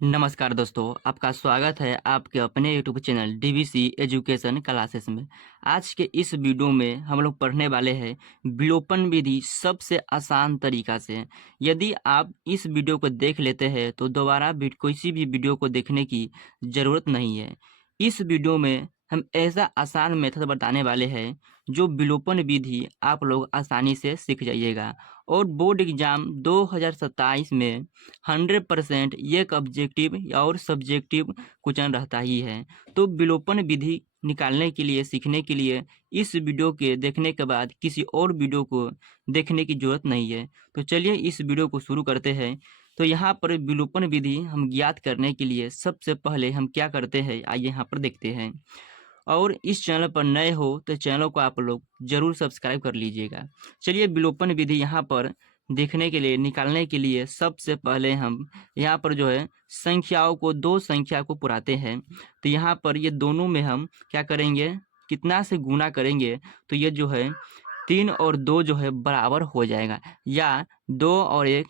नमस्कार दोस्तों, आपका स्वागत है आपके अपने YouTube channel DVC education classes में। आज के इस वीडियो में हम लोग पढ़ने वाले हैं विलोपन विधि सबसे आसान तरीका से। यदि आप इस वीडियो को देख लेते हैं तो दोबारा किसी भी वीडियो को देखने की ज़रूरत नहीं है। इस वीडियो में हम ऐसा आसान मेथड बताने वाले हैं जो विलोपन विधि आप लोग आसानी से सीख जाइएगा और बोर्ड एग्जाम 2027 में 100% एक ऑब्जेक्टिव और सब्जेक्टिव क्वेश्चन रहता ही है। तो विलोपन विधि निकालने के लिए सीखने के लिए इस वीडियो के देखने के बाद किसी और वीडियो को देखने की जरूरत नहीं है। तो चलिए इस वीडियो को शुरू करते हैं। तो यहाँ पर विलोपन विधि हम ज्ञात करने के लिए सबसे पहले हम क्या करते हैं, आइए यहाँ पर देखते हैं। और इस चैनल पर नए हो तो चैनल को आप लोग जरूर सब्सक्राइब कर लीजिएगा। चलिए विलोपन विधि यहाँ पर देखने के लिए निकालने के लिए सबसे पहले हम यहाँ पर जो है संख्याओं को, दो संख्या को पुराते हैं। तो यहाँ पर ये दोनों में हम क्या करेंगे, कितना से गुना करेंगे तो ये जो है 3 और 2 जो है बराबर हो जाएगा, या 2 और 1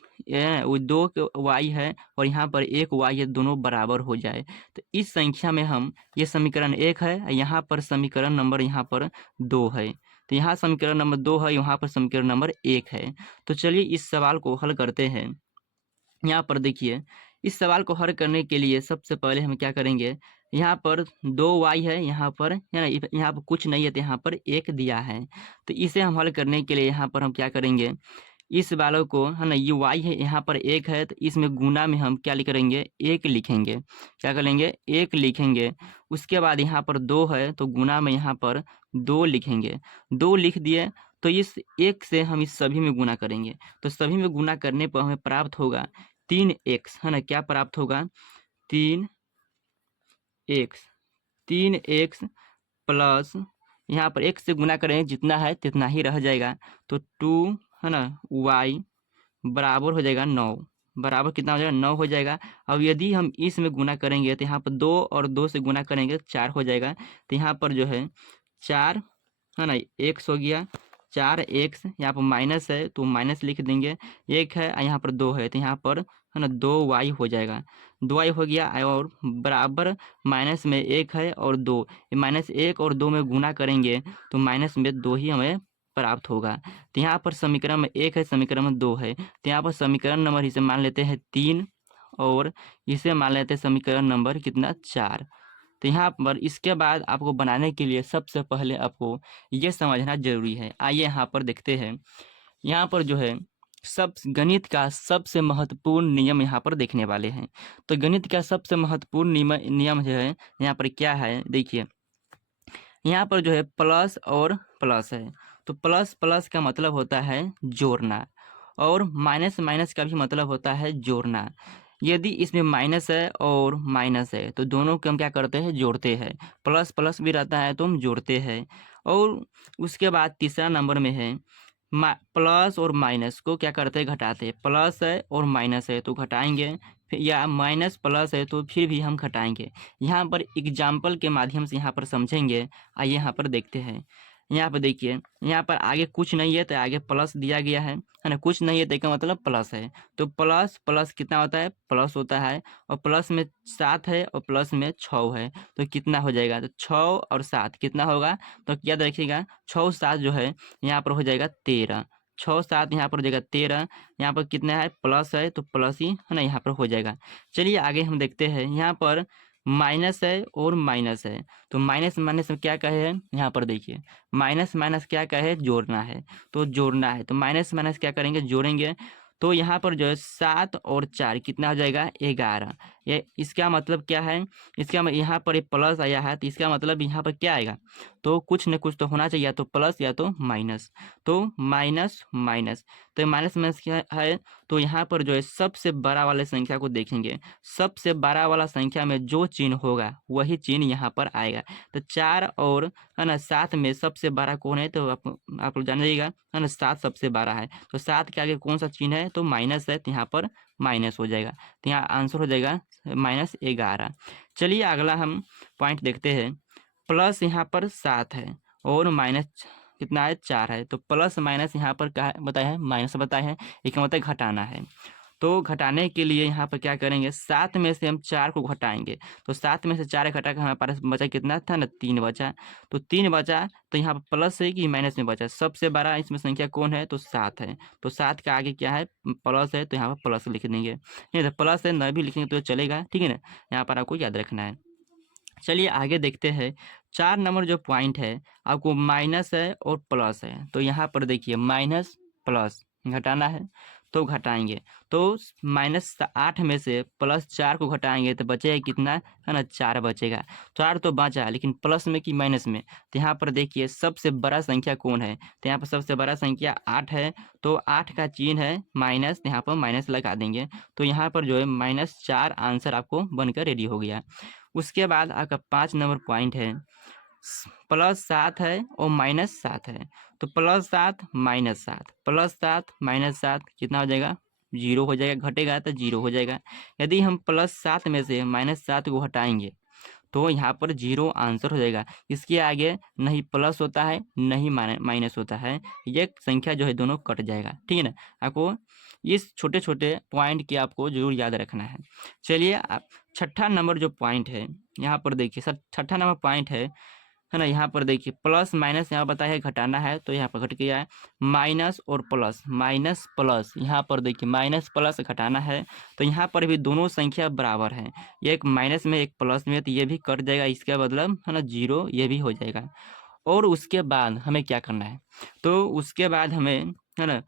वो 2 वाई है और यहाँ पर 1 वाई है, दोनों बराबर हो जाए। तो इस संख्या में हम, ये समीकरण 1 है, यहाँ पर समीकरण नंबर यहाँ पर 2 है। तो यहाँ समीकरण नंबर 2 है, यहाँ पर समीकरण नंबर 1 है। तो चलिए इस सवाल को हल करते हैं। यहाँ पर देखिए, इस सवाल को हल करने के लिए सबसे पहले हम क्या करेंगे, यहाँ पर 2 वाई है, यहाँ पर है ना, यहाँ पर कुछ नहीं है तो यहाँ पर 1 दिया है। तो इसे हम हल करने के लिए यहाँ पर हम क्या करेंगे, इस वालों को है ना, ये वाई है, यहाँ पर 1 है तो इसमें गुना में हम क्या करेंगे, 1 लिखेंगे। क्या करेंगे, 1 लिखेंगे। उसके बाद यहाँ पर 2 है तो गुना में यहाँ पर 2 लिखेंगे। 2 लिख दिए तो इस 1 से हम इस सभी में गुना करेंगे। तो सभी में गुना करने पर हमें प्राप्त होगा 3x, है ना, क्या प्राप्त होगा, 3x। 3x प्लस यहाँ पर 1 से गुना करेंगे, जितना है जितना ही रह जाएगा। तो 2 है ना, y बराबर हो जाएगा 9। बराबर कितना हो जाएगा, 9 हो जाएगा। अब यदि हम इसमें गुना करेंगे तो यहाँ पर 2 और 2 से गुना करेंगे 4 हो जाएगा। तो यहाँ पर जो है 4 है ना, x हो गया। 4x यहाँ पर माइनस है तो माइनस लिख देंगे। 1 है यहाँ पर 2 है तो यहाँ पर है ना 2y हो जाएगा। 2y हो गया और बराबर माइनस में 1 है और 2, माइनस 1 और 2 में गुना करेंगे तो माइनस में 2 ही हमें प्राप्त होगा। तो यहाँ पर समीकरण में 1 है, समीकरण में 2 है, तो यहाँ पर समीकरण नंबर इसे मान लेते हैं 3 और इसे मान लेते हैं समीकरण नंबर कितना, 4। तो यहाँ पर इसके बाद आपको बनाने के लिए सबसे पहले आपको ये समझना जरूरी है। आइए यहाँ पर देखते हैं। यहाँ पर जो है सब गणित का सबसे महत्वपूर्ण नियम यहाँ पर देखने वाले हैं। तो गणित का सबसे महत्वपूर्ण नियम जो है यहाँ पर क्या है, देखिए यहाँ पर जो है प्लस और प्लस है। तो प्लस प्लस का मतलब होता है जोड़ना, और माइनस माइनस का भी मतलब होता है जोड़ना। यदि इसमें माइनस है और माइनस है तो दोनों को हम क्या करते हैं, जोड़ते हैं। प्लस प्लस भी रहता है तो हम जोड़ते हैं। और उसके बाद तीसरा नंबर में है प्लस और माइनस को क्या करते हैं, घटाते हैं। प्लस है और माइनस है तो घटाएंगे, या माइनस प्लस है तो फिर भी हम घटाएंगे। यहाँ पर एग्जाम्पल के माध्यम से यहाँ पर समझेंगे। आइए यहाँ पर देखते हैं। यहाँ पर देखिए, यहाँ पर आगे कुछ नहीं है तो आगे प्लस दिया गया है ना, कुछ नहीं है तो इसका मतलब प्लस है। तो प्लस प्लस कितना होता है, प्लस होता है। और प्लस में 7 है और प्लस में 6 है तो कितना हो जाएगा, तो 6 और 7 कितना होगा, तो याद रखिएगा 6 7 जो है यहाँ पर हो जाएगा 13। 6 7 यहाँ पर हो जाएगा 13। यहाँ पर कितना है, प्लस है तो प्लस ही है ना यहाँ पर हो जाएगा। चलिए आगे हम देखते हैं। यहाँ पर माइनस है और माइनस है तो माइनस माइनस में क्या कहे हैं, यहाँ पर देखिए माइनस माइनस क्या कहे, जोड़ना है। तो जोड़ना है तो माइनस माइनस क्या करेंगे, जोड़ेंगे। तो यहाँ पर जो है 7 और 4 कितना हो जाएगा, 11। ये इसका मतलब क्या है, इसका यहाँ पर एक प्लस आया है तो इसका मतलब यहाँ पर क्या आएगा, तो कुछ न कुछ तो होना चाहिए, या तो प्लस या तो माइनस। तो माइनस माइनस, तो माइनस माइनस क्या है, तो यहाँ पर जो है सबसे बड़ा वाले संख्या को देखेंगे। सबसे बड़ा वाला संख्या में जो चिन्ह होगा वही चिन्ह यहाँ पर आएगा। तो 4 और है ना 7 में सबसे बड़ा कौन है, तो आप लोग जानिएगा, है ना 7 सबसे बड़ा है। तो 7 के आगे कौन सा चिन्ह है, तो माइनस है, तो यहाँ पर माइनस हो जाएगा। तो यहाँ आंसर हो जाएगा -11। चलिए अगला हम पॉइंट देखते हैं। प्लस यहाँ पर 7 है और माइनस कितना है, 4 है। तो प्लस माइनस यहाँ पर क्या है बताया है, माइनस बताया है, इसका मतलब घटाना है। तो घटाने के लिए यहाँ पर क्या करेंगे, 7 में से हम 4 को घटाएंगे। तो 7 में से 4 घटा कर हमारे पास बचा कितना था ना, 3 बचा। तो 3 बचा तो यहाँ पर प्लस है कि माइनस में बचा, सबसे बड़ा इसमें संख्या कौन है, तो 7 है। तो 7 का आगे क्या है, प्लस है, तो यहाँ पर प्लस लिख देंगे। नहीं तो प्लस है न भी लिखेंगे तो चलेगा, ठीक है ना, यहाँ पर आपको याद रखना है। चलिए आगे देखते हैं। 4 नंबर जो पॉइंट है आपको माइनस है और प्लस है। तो यहाँ पर देखिए माइनस प्लस घटाना है तो घटाएंगे। तो -8 में से +4 को घटाएंगे तो बचेगा कितना, है ना, 4 बचेगा। 4 तो बचा, लेकिन प्लस में कि माइनस में। तो यहाँ पर देखिए सबसे बड़ा संख्या कौन है, तो यहाँ पर सबसे बड़ा संख्या 8 है। तो 8 का चिन्ह है माइनस, यहाँ पर माइनस लगा देंगे। तो यहाँ पर जो है -4 आंसर आपको बनकर रेडी हो गया। उसके बाद आपका 5 नंबर पॉइंट है, +7 है और -7 है। तो +7 -7 +7 -7 कितना हो जाएगा, 0 हो जाएगा, घटेगा तो 0 हो जाएगा। यदि हम +7 में से -7 को हटाएंगे तो यहाँ पर 0 आंसर हो जाएगा। इसके आगे नहीं प्लस होता है नहीं माइनस होता है, ये संख्या जो है दोनों कट जाएगा, ठीक है ना। आपको इस छोटे छोटे पॉइंट की आपको जरूर याद रखना है। चलिए आप छठा नंबर जो पॉइंट है यहाँ पर देखिए, सर छठा नंबर पॉइंट है ना, यहाँ पर देखिए प्लस माइनस यहाँ बताया है घटाना है, तो यहाँ पर घट गया है। माइनस और प्लस, माइनस प्लस, यहाँ पर देखिए माइनस प्लस घटाना है। तो यहाँ पर भी दोनों संख्या बराबर है, एक माइनस में एक प्लस में, तो ये भी कट जाएगा, इसका मतलब है ना 0 ये भी हो जाएगा। और उसके बाद हमें क्या करना है, तो उसके बाद हमें है ना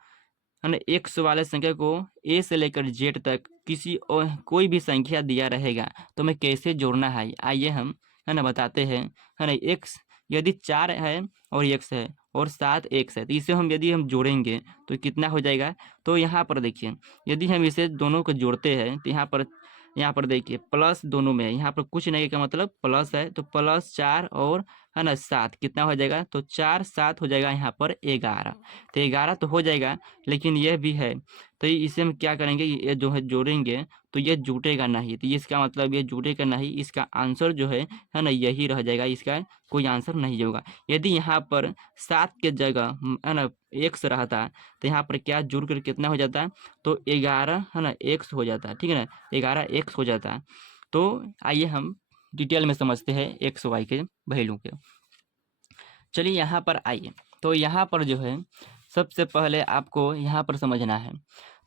एक्स वाले संख्या को ए से लेकर जेड तक किसी और कोई भी संख्या दिया रहेगा तो हमें कैसे जोड़ना है, आइए हम है ना बताते हैं। है ना एक्स यदि 4 है और एक्स है और 7 एक्स है, तो इसे हम यदि हम जोड़ेंगे तो कितना हो जाएगा। तो यहाँ पर देखिए यदि हम इसे दोनों को जोड़ते हैं तो यहाँ पर देखिए प्लस दोनों में है, यहाँ पर कुछ नहीं का मतलब प्लस है, तो +4 और है ना 7 कितना हो जाएगा, तो 4 7 हो जाएगा यहाँ पर 11। तो 11 तो हो जाएगा, लेकिन यह भी है, तो इसे हम क्या करेंगे, ये जो है जोड़ेंगे तो ये जुटेगा नहीं, तो इसका मतलब ये जुटेगा नहीं, इसका आंसर जो है ना यही रह जाएगा, इसका कोई आंसर नहीं होगा। यदि यहाँ पर 7 के जगह है ना एक्स रहता तो यहाँ पर क्या जुड़ कर कितना हो जाता, तो 11 है ना एक्स हो जाता, ठीक है ना, 11 एक्स हो जाता। तो आइए हम डिटेल में समझते हैं एक्स वाई के वैल्यू के। चलिए यहाँ पर आइए, तो यहाँ पर जो है सबसे पहले आपको यहाँ पर समझना है।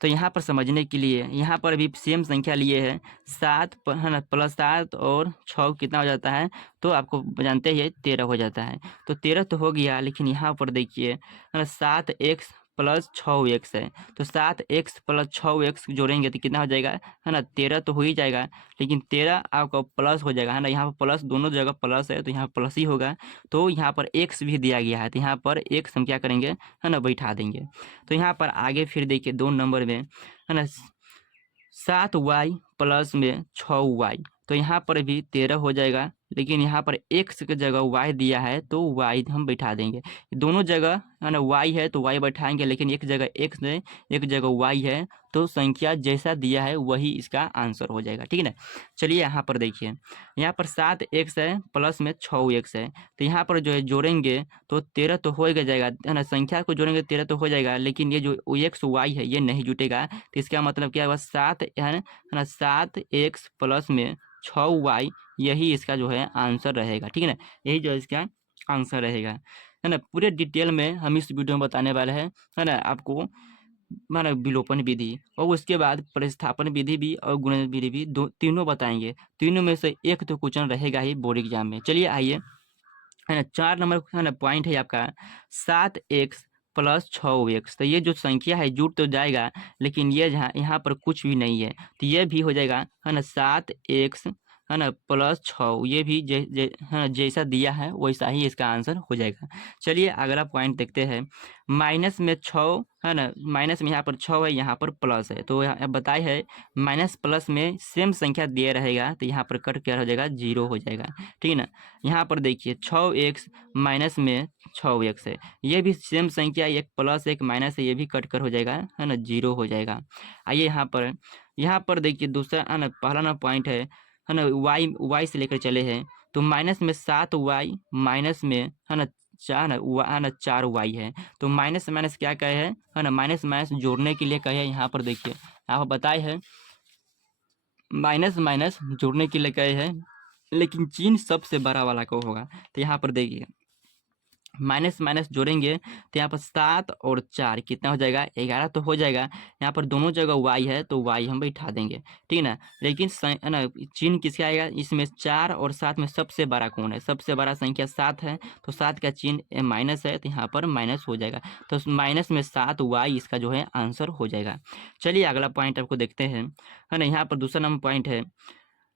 तो यहाँ पर समझने के लिए यहाँ पर भी सेम संख्या लिए है, 7 है ना +7 और 6 कितना हो जाता है, तो आपको जानते ही 13 हो जाता है। तो 13 तो हो गया, लेकिन यहाँ पर देखिए है ना 7x + 6x है, तो 7x + 6x जोड़ेंगे तो कितना हो जाएगा, है ना 13 तो हो ही जाएगा, लेकिन 13 आपका प्लस हो जाएगा, है ना, यहाँ पर प्लस दोनों जगह प्लस है तो यहाँ प्लस ही होगा। तो यहाँ पर x भी दिया गया है, तो यहाँ पर x हम क्या करेंगे, है ना बैठा देंगे। तो यहाँ पर आगे फिर देखिए 2 नंबर में है ना 7y + में 6y, तो यहाँ पर भी 13 हो जाएगा, लेकिन यहाँ पर x की जगह y दिया है तो y हम बैठा देंगे। दोनों जगह है ना y है तो y बैठाएंगे, लेकिन एक जगह x है एक जगह y है, तो संख्या जैसा दिया है वही इसका आंसर हो जाएगा, ठीक है ना। चलिए यहाँ पर देखिए, यहाँ पर 7x है प्लस में 6x है, तो यहाँ पर जो है जोड़ेंगे तो 13 तो हो जाएगा, है ना, संख्या को जोड़ेंगे 13 तो हो जाएगा, लेकिन ये जो x y है ये नहीं जुटेगा। तो इसका मतलब क्या होगा, 7 है ना 7x + में 6y, यही इसका जो है आंसर रहेगा, ठीक है ना, यही जो है इसका आंसर रहेगा, है ना। पूरे डिटेल में हम इस वीडियो में बताने वाले हैं, है ना, आपको माना विलोपन विधि और उसके बाद प्रतिस्थापन विधि भी और गुणन विधि भी, दो तीनों बताएंगे। तीनों में से एक तो क्वेश्चन रहेगा ही बोर्ड एग्जाम में। चलिए आइए, है ना 4 नंबर है ना पॉइंट है आपका 7x + 6x, तो ये जो संख्या है जुट तो जाएगा, लेकिन ये जहाँ यहाँ पर कुछ भी नहीं है, तो ये भी हो जाएगा, है ना 7x है ना +6, ये भी है ना जैसा दिया है वैसा ही इसका आंसर हो जाएगा। चलिए अगला पॉइंट देखते हैं। माइनस में 6 है ना, माइनस में यहाँ पर 6 है, यहाँ पर प्लस है, तो यहाँ बताए है माइनस प्लस में सेम संख्या दिया रहेगा, तो यहाँ पर कट क्या हो जाएगा, 0 हो जाएगा, ठीक है ना। यहाँ पर देखिए 6x माइनस में 6x है, ये भी सेम संख्या, एक प्लस एक माइनस है, ये भी कट कर हो जाएगा, है ना 0 हो जाएगा। आइए यहाँ पर देखिए दूसरा है ना, पहला ना पॉइंट है ना y से लेकर चले हैं, तो माइनस में 7y माइनस में है ना 4y है, तो माइनस माइनस क्या कहे है ना, माइनस माइनस जोड़ने के लिए कहे, यहाँ पर देखिए आप बताए हैं माइनस माइनस जोड़ने के लिए कहे हैं, लेकिन चिन्ह सबसे बड़ा वाला को होगा। तो यहाँ पर देखिए माइनस माइनस जोड़ेंगे तो यहाँ पर 7 और 4 कितना हो जाएगा, 11 तो हो जाएगा। यहाँ पर दोनों जगह y है तो y हम बैठा देंगे, ठीक है ना। लेकिन है ना चिन्ह किसका आएगा, इसमें 4 और 7 में सबसे बड़ा कौन है, सबसे बड़ा संख्या 7 है, तो 7 का चिन्ह माइनस है तो यहाँ पर माइनस हो जाएगा। तो माइनस में 7 y इसका जो है आंसर हो जाएगा। चलिए अगला पॉइंट आपको देखते हैं, है ना। यहाँ पर दूसरा नंबर पॉइंट है,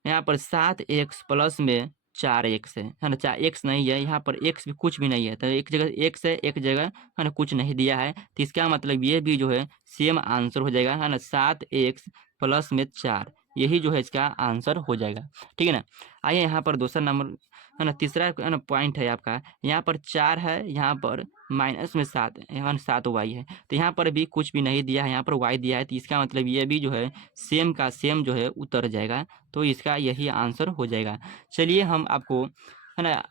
यहाँ पर 7x प्लस में 4x है ना। 4x नहीं है, यहाँ पर x भी कुछ भी नहीं है, तो एक जगह x है, एक जगह है ना कुछ नहीं दिया है, तो इसका मतलब ये भी जो है सेम आंसर हो जाएगा, है ना। 7x प्लस में 4 यही जो है इसका आंसर हो जाएगा, ठीक है ना। आइए यहाँ पर दूसरा नंबर, है ना, तीसरा है ना पॉइंट है आपका, यहाँ पर 4 है, यहाँ पर माइनस में 7 है, यहाँ 7 वाई है, तो यहाँ पर भी कुछ भी नहीं दिया है, यहाँ पर वाई दिया है, तो इसका मतलब ये भी जो है सेम का सेम जो है उतर जाएगा, तो इसका यही आंसर हो जाएगा। चलिए हम आपको, है ना,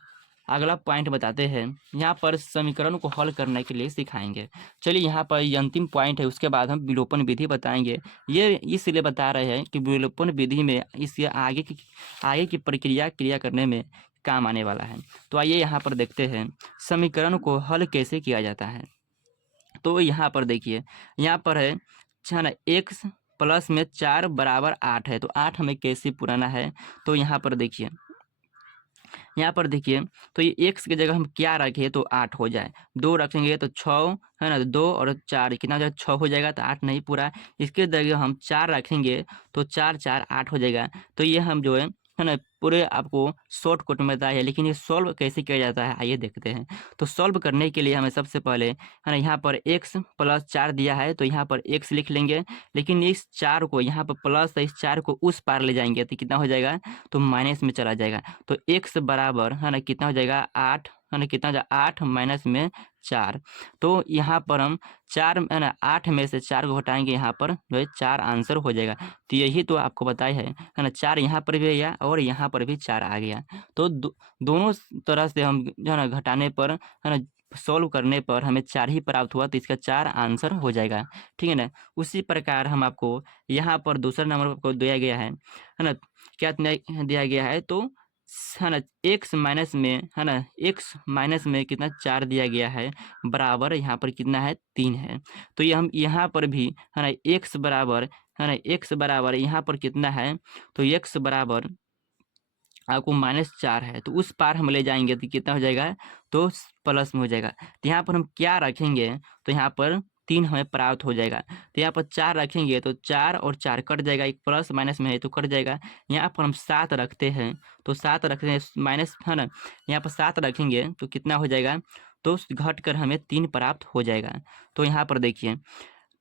अगला पॉइंट बताते हैं। यहाँ पर समीकरण को हल करने के लिए सिखाएंगे। चलिए यहाँ पर ये अंतिम पॉइंट है, उसके बाद हम विलोपन विधि बताएंगे। ये इसलिए बता रहे हैं कि विलोपन विधि में इसके आगे की क्रिया करने में काम आने वाला है। तो आइए यहाँ पर देखते हैं समीकरण को हल कैसे किया जाता है। तो यहाँ पर देखिए, यहाँ पर है ना x प्लस में 4 बराबर 8 है, तो 8 हमें कैसे पुराना है, तो यहाँ पर देखिए, यहाँ पर देखिए, तो ये x की जगह हम क्या रखें तो 8 हो जाए, 2 रखेंगे तो 6, है ना, 2 और 4 कितना हो जाएगा, 6 हो जाएगा, तो 8 नहीं पूरा। इसके जगह हम 4 रखेंगे तो 4 4 8 हो जाएगा। तो ये हम जो है ना पूरे आपको शॉर्टकट में बताया है, लेकिन ये सॉल्व कैसे किया जाता है आइए देखते हैं। तो सॉल्व करने के लिए हमें सबसे पहले, है ना, यहाँ पर x प्लस 4 दिया है तो यहाँ पर x लिख लेंगे, लेकिन इस 4 को यहाँ पर प्लस, इस 4 को उस पार ले जाएंगे तो कितना हो जाएगा, तो माइनस में चला जाएगा। तो x बराबर, है ना, कितना हो जाएगा 8, है ना, कितना हो जाएगा 8 माइनस में 4। तो यहाँ पर हम 4, है ना, 8 में से 4 को घटाएंगे, यहाँ पर जो है 4 आंसर हो जाएगा। तो यही तो आपको बताया है ना, 4 यहाँ पर भी गया और यहाँ पर भी 4 आ गया। तो दोनों तरह से हम जो है ना घटाने पर, है ना, सॉल्व करने पर हमें 4 ही प्राप्त हुआ, तो इसका 4 आंसर हो जाएगा, ठीक है ना। उसी प्रकार हम आपको यहाँ पर दूसरा नंबर को दिया गया है ना, क्या दिया गया है, तो है ना x माइनस में, है ना, x माइनस में कितना 4 दिया गया है, बराबर यहाँ पर कितना है 3 है। तो ये हम यहाँ पर भी, है ना, x बराबर, है ना, x बराबर यहाँ पर कितना है, तो x बराबर आपको -4 है, तो उस पार हम ले जाएंगे तो कितना हो जाएगा, तो प्लस में हो जाएगा। तो यहाँ पर हम क्या रखेंगे, तो यहाँ पर 3 हमें प्राप्त हो जाएगा। तो यहाँ पर 4 रखेंगे तो 4 और 4 कट जाएगा, एक प्लस माइनस में है तो कट जाएगा। यहाँ पर हम 7 रखते हैं तो 7 रखते हैं माइनस, है ना, यहाँ पर 7 रखेंगे तो कितना हो जाएगा, तो घट कर हमें 3 प्राप्त हो जाएगा। तो यहाँ पर देखिए,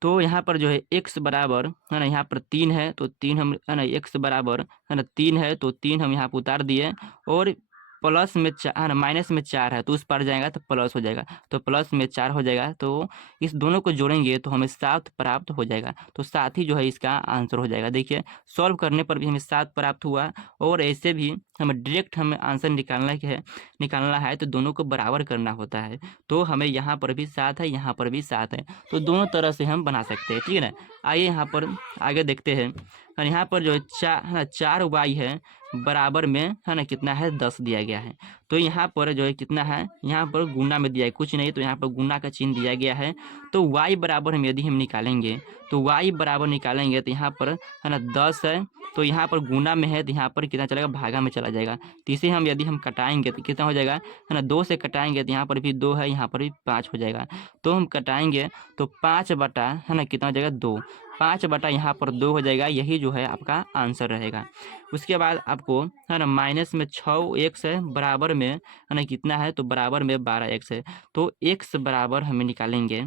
तो यहाँ पर जो है x बराबर, है ना, यहाँ पर 3 है तो 3 हम, है ना, x बराबर, है ना, 3 है तो 3 हम यहाँ पर उतार दिए, और प्लस में 4, है ना, माइनस में 4 है तो उस पर जाएगा तो प्लस हो जाएगा, तो प्लस में 4 हो जाएगा। तो इस दोनों को जोड़ेंगे तो हमें 7 प्राप्त हो जाएगा, तो 7 ही जो है इसका आंसर हो जाएगा। देखिए सॉल्व करने पर भी हमें 7 प्राप्त हुआ, और ऐसे भी हमें डायरेक्ट हमें आंसर निकालना है तो दोनों को बराबर करना होता है। तो हमें यहाँ पर भी 7 है, यहाँ पर भी 7 है, तो दोनों तरह से हम बना सकते हैं, ठीक है ना। आइए यहाँ पर आगे देखते हैं, और यहाँ पर जो है 4 वाई है बराबर में, है ना, कितना है 10 दिया गया है। तो यहाँ पर जो है कितना है, यहाँ पर गुना में दिया है, कुछ नहीं, तो यहाँ पर गुना का चिन्ह दिया गया है। तो y बराबर हम यदि हम निकालेंगे, तो y बराबर निकालेंगे तो यहाँ पर, है ना, 10 है, तो यहाँ पर गुना में है तो यहाँ पर कितना चलेगा, भागा में चला जाएगा। तो इसे हम यदि हम कटाएंगे तो कितना हो जाएगा, है ना, 2 से कटाएंगे तो यहाँ पर भी 2 है, यहाँ पर भी 5 हो जाएगा। तो हम कटाएंगे तो 5 बटा, है ना, कितना हो जाएगा 2, 5 बटा यहाँ पर 2 हो जाएगा, यही जो है आपका आंसर रहेगा। उसके बाद आपको, है ना, माइनस में 6 x है, बराबर में, है ना, कितना है, तो बराबर में 12x है। तो x बराबर हमें निकालेंगे,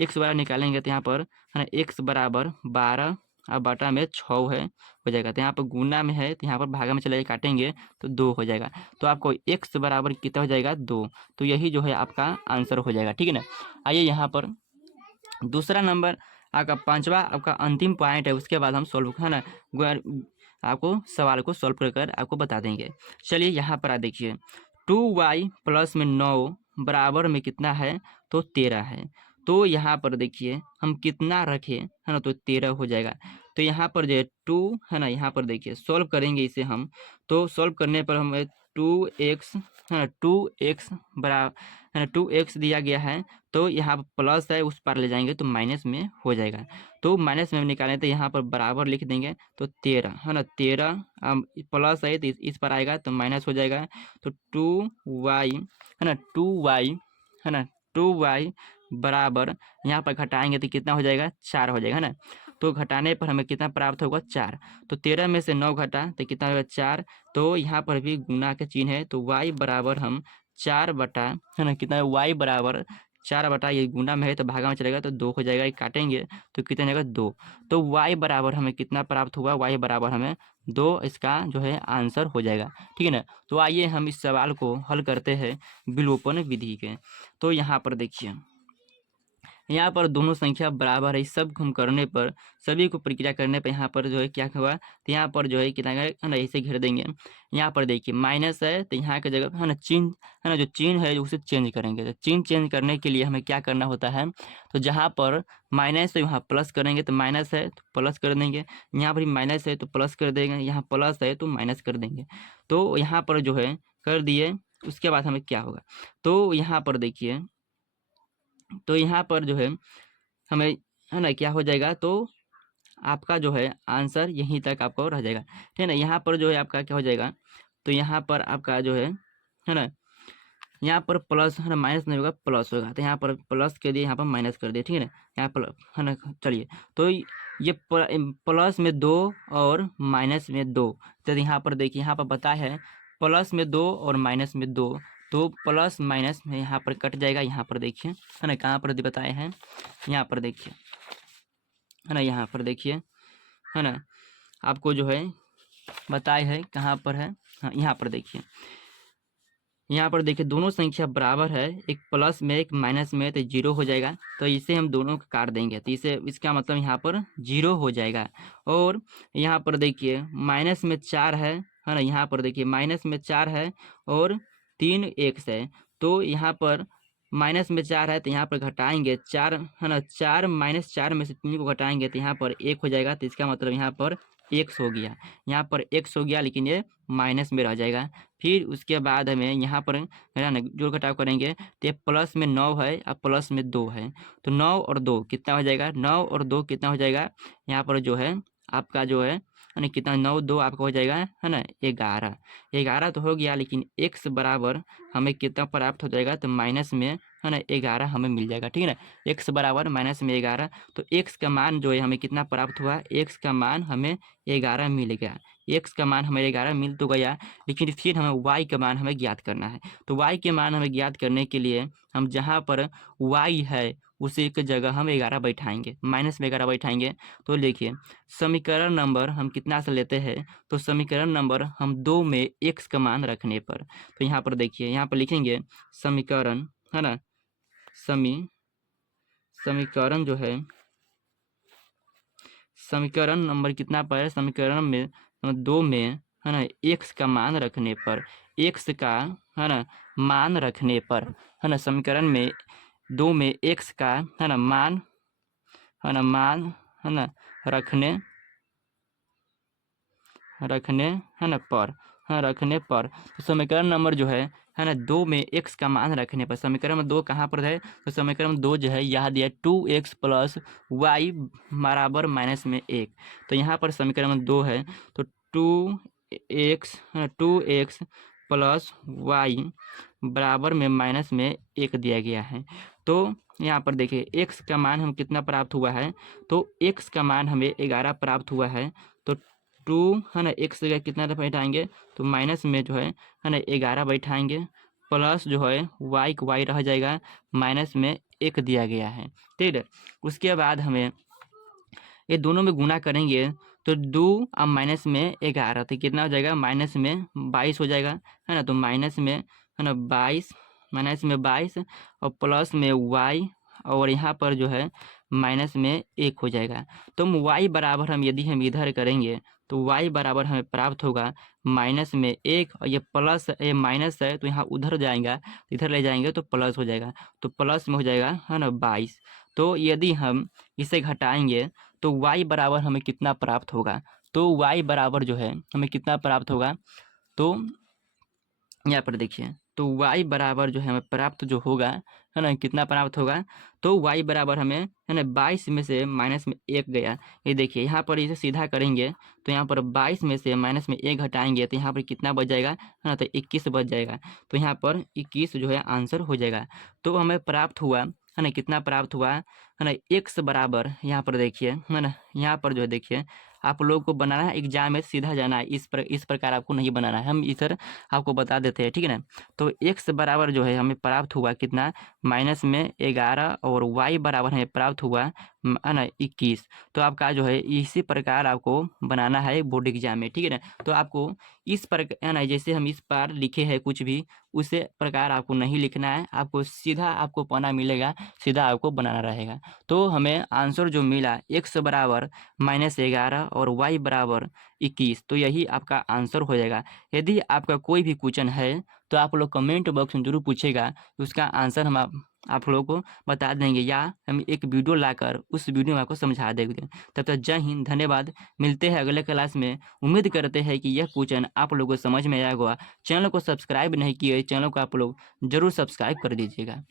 x बराबर निकालेंगे तो यहाँ पर, है ना, x बराबर 12 और बटा में 6 है हो जाएगा। तो यहाँ पर गुना में है तो यहाँ पर भागा में चले काटेंगे तो 2 हो जाएगा। तो आपको x बराबर कितना हो जाएगा 2, तो यही जो है आपका आंसर हो जाएगा, ठीक है ना। आइए यहाँ पर दूसरा नंबर आपका 5वां आपका अंतिम पॉइंट है, उसके बाद हम सॉल्व, है ना, आपको सवाल को सॉल्व कर आपको बता देंगे। चलिए यहाँ पर देखिए, 2y प्लस में 9 बराबर में कितना है, तो 13 है। तो यहाँ पर देखिए हम कितना रखें, है ना, तो 13 हो जाएगा। तो यहाँ पर जो है 2, है ना, यहाँ पर देखिए सॉल्व करेंगे इसे हम, तो सॉल्व करने पर हमें 2x, है ना, 2x बराबर, है ना, 2x दिया गया है, तो यहाँ पर प्लस है उस पार ले जाएंगे तो माइनस में हो जाएगा। तो माइनस में निकालें तो यहाँ पर बराबर लिख देंगे, तो 13, है ना, 13 प्लस है तो इस पर आएगा तो माइनस हो जाएगा। तो 2y, है ना, 2y, है ना, 2y बराबर, यहाँ पर घटाएंगे तो कितना हो जाएगा, 4 हो जाएगा, है ना। तो घटाने पर हमें कितना प्राप्त होगा, 4। तो 13 में से 9 घटा तो कितना होगा, 4। तो यहाँ पर भी गुना का चिन्ह है, तो y बराबर हम 4 बटा, है ना, कितना है, y बराबर 4 बटा, ये गुना में है तो भागा में चलेगा तो 2 हो जाएगा, ये काटेंगे तो कितना जाएगा, 2। तो y बराबर हमें कितना प्राप्त हुआ, y बराबर हमें 2, इसका जो है आंसर हो जाएगा। ठीक है ना। तो आइए हम इस सवाल को हल करते हैं विलोपन विधि के। तो यहाँ पर देखिए, यहाँ पर दोनों संख्या बराबर है, इस सब हम करने पर, सभी को प्रक्रिया करने पर यहाँ पर जो है क्या हुआ, तो यहाँ पर जो है कितना है ना, ऐसे घेर देंगे। यहाँ पर देखिए माइनस है तो यहाँ की जगह, है ना, चिन्ह, है ना, जो चिन्ह है उसे चेंज करेंगे। तो चिन्ह चेंज करने के लिए हमें क्या करना होता है, तो जहाँ पर माइनस है वहाँ प्लस करेंगे, तो माइनस है तो प्लस कर देंगे, यहाँ पर माइनस है तो प्लस कर देंगे, यहाँ प्लस है तो माइनस कर देंगे। तो यहाँ पर जो है कर दिए, उसके बाद हमें क्या होगा, तो यहाँ पर देखिए, तो यहाँ पर जो है हमें, है ना, क्या हो जाएगा, तो आपका जो है आंसर यहीं तक आपको रह जाएगा। ठीक है ना। यहाँ पर जो है आपका क्या हो जाएगा, तो यहाँ पर आपका जो है ना, यहाँ पर प्लस, है ना, माइनस नहीं होगा प्लस होगा, तो यहाँ पर प्लस के दिए, यहाँ पर माइनस कर दिए। ठीक है ना, यहाँ पर, है ना, चलिए, तो ये प्लस में 2 और माइनस में 2, तो यहाँ पर देखिए, यहाँ पर बताया है प्लस में 2 और माइनस में 2, तो प्लस माइनस में यहाँ पर कट जाएगा। यहाँ पर देखिए, है ना, कहाँ पर बताए हैं, यहाँ पर देखिए, है ना, यहाँ पर देखिए, है ना, आपको जो है बताए है कहाँ पर है, हाँ, यहाँ पर देखिए, यहाँ पर देखिए दोनों संख्या बराबर है, एक प्लस में एक माइनस में, तो 0 हो जाएगा। तो इसे हम दोनों को काट देंगे, तो इसे, इसका मतलब यहाँ पर 0 हो जाएगा। और यहाँ पर देखिए माइनस में 4 है ना, यहाँ पर देखिए माइनस में 4 है और 3 एक्स है, तो यहाँ पर माइनस में 4 है तो यहाँ पर घटाएंगे 4, है ना, 4 माइनस 4 में से 3 को घटाएंगे तो यहाँ पर 1 हो जाएगा। तो इसका मतलब यहाँ पर एक्स हो गया, यहाँ पर एक्स हो गया, लेकिन ये माइनस में रह जाएगा। फिर उसके बाद हमें यहाँ पर, है ना, जोड़ घटाव करेंगे तो ये प्लस में 9 है और प्लस में 2 है, तो 9 और 2 कितना हो जाएगा, 9 और 2 कितना हो जाएगा, यहाँ पर जो है आपका जो है ना, कितना, 9 2 आपका हो जाएगा, है ना, 11। 11 तो हो गया, लेकिन एक्स बराबर हमें कितना प्राप्त हो जाएगा, तो माइनस में, है ना, 11 हमें मिल जाएगा। ठीक है ना, एक्स बराबर माइनस में 11, तो एक्स का मान जो है हमें कितना प्राप्त हुआ, एक्स का मान हमें 11 मिल गया। एक्स का मान हमें 11 मिल तो गया, लेकिन फिर हमें वाई का मान हमें ज्ञात करना है। तो वाई के मान हमें ज्ञात करने के लिए हम जहाँ पर वाई है उसी की जगह हम 11 बैठाएंगे, माइनस में 11 बैठाएंगे। तो देखिए समीकरण नंबर हम कितना से लेते हैं, तो समीकरण नंबर हम 2 में एक्स का मान रखने पर, तो यहाँ पर देखिए, यहाँ पर लिखेंगे समीकरण, है ना, समीकरण जो है, समीकरण नंबर कितना पर है, समीकरण में 2 में, है ना, एक्स का मान रखने पर, एक्स का, है ना, मान रखने पर, है ना, समीकरण में 2 में एक्स का, है ना, मान, है ना, मान, है ना, रखने, है ना, पर, हाँ, रखने पर, तो समीकरण नंबर जो है ना, 2 में एक्स का मान रखने पर, समीकरण में 2 कहाँ पर है, तो समीकरण में 2 जो है यहाँ दिया 2x प्लस वाई बराबर माइनस में 1, तो यहाँ पर समीकरण में 2 है, तो 2x प्लस वाई बराबर में माइनस में 1 दिया गया है। तो यहाँ पर देखिए x का मान हम कितना प्राप्त हुआ है, तो x का मान हमें 11 प्राप्त हुआ है, तो 2, है ना, x जगह कितना बैठाएंगे, तो माइनस में जो है ना 11 बैठाएंगे, प्लस जो है y रह जाएगा, माइनस में 1 दिया गया है। ठीक है, उसके बाद हमें ये दोनों में गुना करेंगे तो 2 और माइनस में 11, तो कितना हो जाएगा, माइनस में 22 हो जाएगा, है ना, तो माइनस में, है ना, 22, माइनस में 22 और प्लस में y, और यहाँ पर जो है माइनस में 1 हो जाएगा। तो y बराबर हम यदि हम इधर करेंगे तो y बराबर हमें प्राप्त होगा माइनस में 1 और ये प्लस ये माइनस है तो यहाँ उधर जाएगा, इधर ले जाएंगे तो प्लस हो जाएगा, तो प्लस में हो जाएगा है ना 22। तो यदि हम इसे घटाएंगे तो y बराबर हमें कितना प्राप्त होगा, तो y बराबर जो है हमें कितना प्राप्त होगा, तो यहाँ पर देखिए तो y बराबर जो है हमें प्राप्त जो होगा है ना कितना प्राप्त होगा, तो y बराबर हमें है ना 22 में से माइनस में 1 गया। ये देखिए यहाँ पर इसे सीधा करेंगे तो यहाँ पर 22 में से माइनस में 1 घटाएंगे तो यहाँ पर कितना बच जाएगा है ना, तो 21 बच जाएगा। तो यहाँ पर 21 जो है आंसर हो जाएगा। तो हमें प्राप्त हुआ है ना, कितना प्राप्त हुआ है ना, x बराबर यहाँ पर देखिए है ना, यहाँ पर जो है देखिए आप लोगों को बनाना है एग्जाम में सीधा जाना है, इस प्रकार आपको नहीं बनाना है, हम इधर आपको बता देते हैं, ठीक है ना। तो x बराबर जो है हमें प्राप्त हुआ कितना माइनस में 11 और y बराबर हमें प्राप्त हुआ है ना 21। तो आपका जो है इसी प्रकार आपको बनाना है बोर्ड एग्जाम में, ठीक है ना। तो आपको इस प्रकार है ना, जैसे हम इस बार लिखे हैं कुछ भी उसे प्रकार आपको नहीं लिखना है, आपको सीधा आपको पन्ना मिलेगा, सीधा आपको बनाना रहेगा। तो हमें आंसर जो मिला x बराबर -11 और y बराबर 21, तो यही आपका आंसर हो जाएगा। यदि आपका कोई भी क्वेश्चन है तो आप लोग कमेंट बॉक्स में जरूर पूछेगा, उसका आंसर हम आप लोगों को बता देंगे या हम एक वीडियो लाकर उस वीडियो में आपको समझा देंगे। तब तक जय हिंद, धन्यवाद। मिलते हैं अगले क्लास में। उम्मीद करते हैं कि यह क्वेश्चन आप लोगों को समझ में आया होगा। चैनल को सब्सक्राइब नहीं किए, चैनल को आप लोग जरूर सब्सक्राइब कर दीजिएगा।